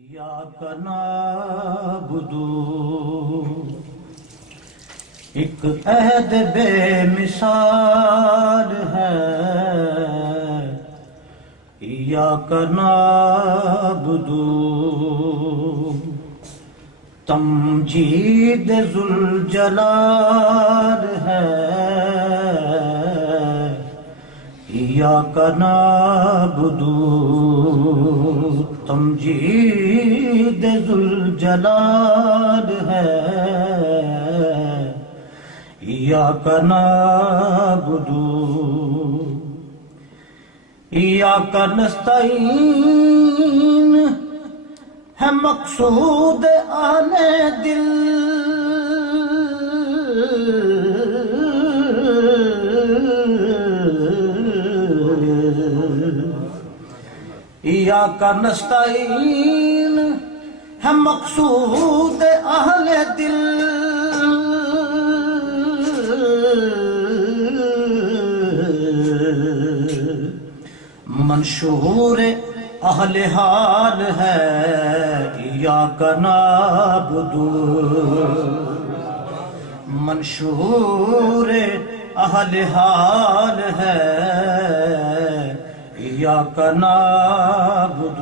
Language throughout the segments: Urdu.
ایاک نعبد ایک عہد بے مثال ہے، ایاک نعبد تمجید ذوالجلال ہے، ایاک نعبد تمجید ذوالجلال ہے، ایاک نعبد ایاک نستعین ہے مقصود اہل دل، ایاک نستعین ہے مقصود اہل دل، منشور اہل حال ہے، ایاک نعبد منشور اہل حال ہے، ایاک نعبد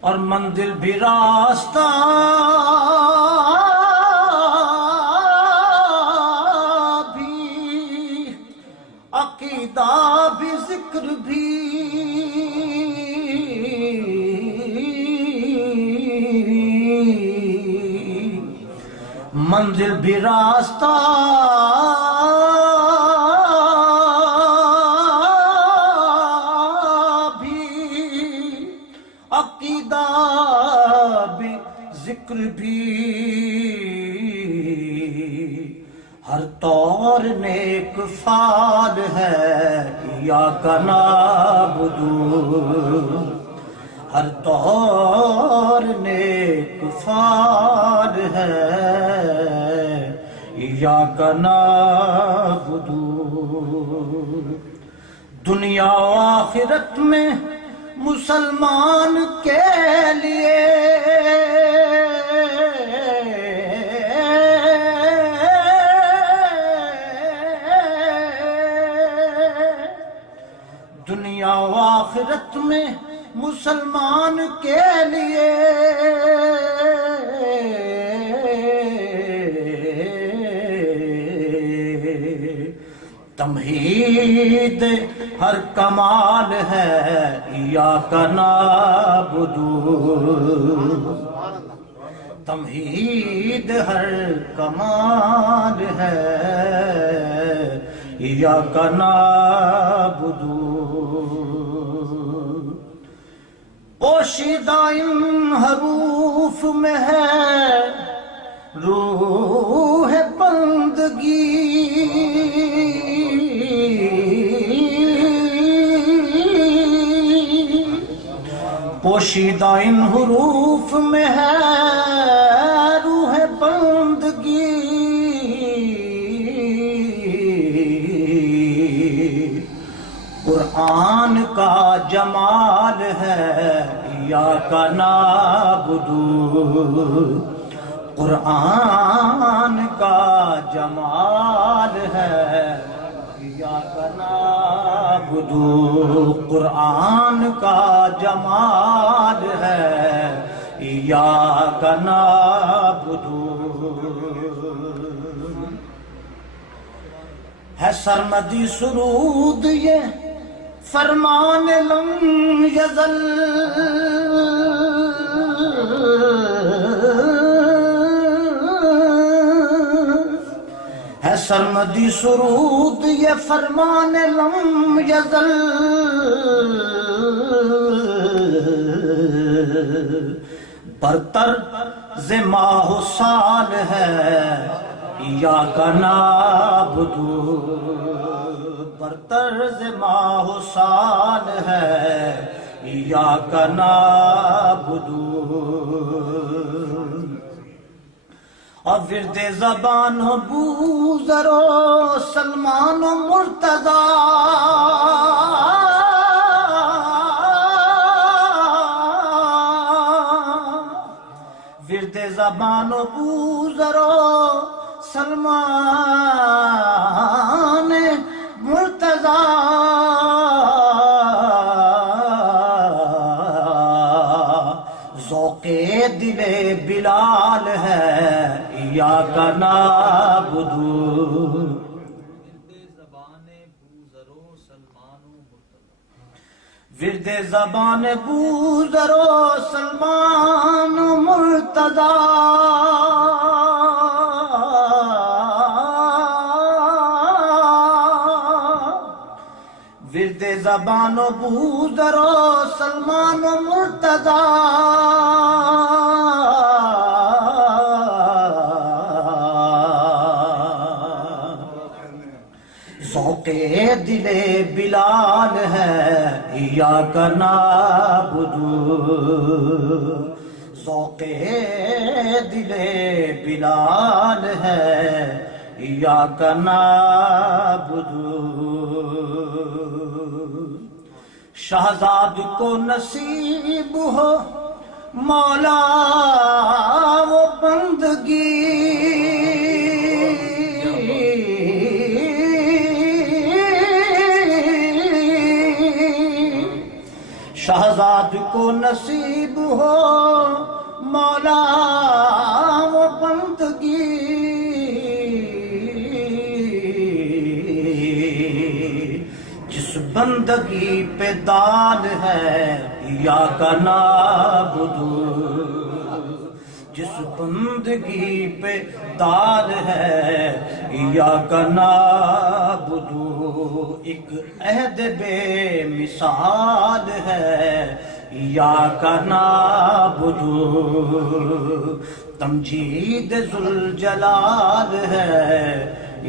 اور منزل بھی راستہ بھی، عقیدہ بھی ذکر بھی، منزل بھی راستہ عقیدہ بھی ذکر بھی، ہر طور نیک فعال ہے، ایاک نعبد ہر طور نیک فعال ہے، ایاک نعبد دنیا و آخرت میں مسلمان کے لیے دنیا و آخرت میں مسلمان کے لیے تمہید ہر کمال ہے، ایاک نعبد تمہید ہر کمال ہے، ایاک نعبد پوشیدہ ان حروف میں ہے روح بندگی، پوشیدہ ان حروف میں ہے روح بندگی، قرآن کا جمال ہے، ایاک نعبد قرآن کا جمال ہے، ایاک نعبد قرآن کا جمال ہے، ایاک نعبد ہے سرمدی سرود یہ فرمان لم یزل، ہے سرمدی سرود یہ فرمان لم یزل، برتر ز ماہ و سال ہے، ایاک نعبد برتر ز ماہ و سال ہے، ایاک نعبد اور ورد زبان ہو بوذر و سلمان و مرتضی، زبان و بوزر و سلمان مرتضی ذوق دل بلال ہے ایاک نعبد ورد زبان بوزر و سلمان مرتضی ورد زبان و بوزر و سلمان مرتضی ذوق دل بلال ہے ایاک نعبد ذوق دل بلال ہے ایاک نعبد شہزاد کو نصیب ہو مولا وہ بندگی شہزاد کو نصیب ہو مولا وہ بندگی جس بندگی پہ دال ہے ایاک نعبد جس بندگی پہ دال ہے ایاک نعبد ایک عہد بے مثال ہے ایاک نعبد تمجید ذوالجلال ہے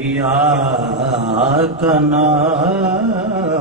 ایاک نعبد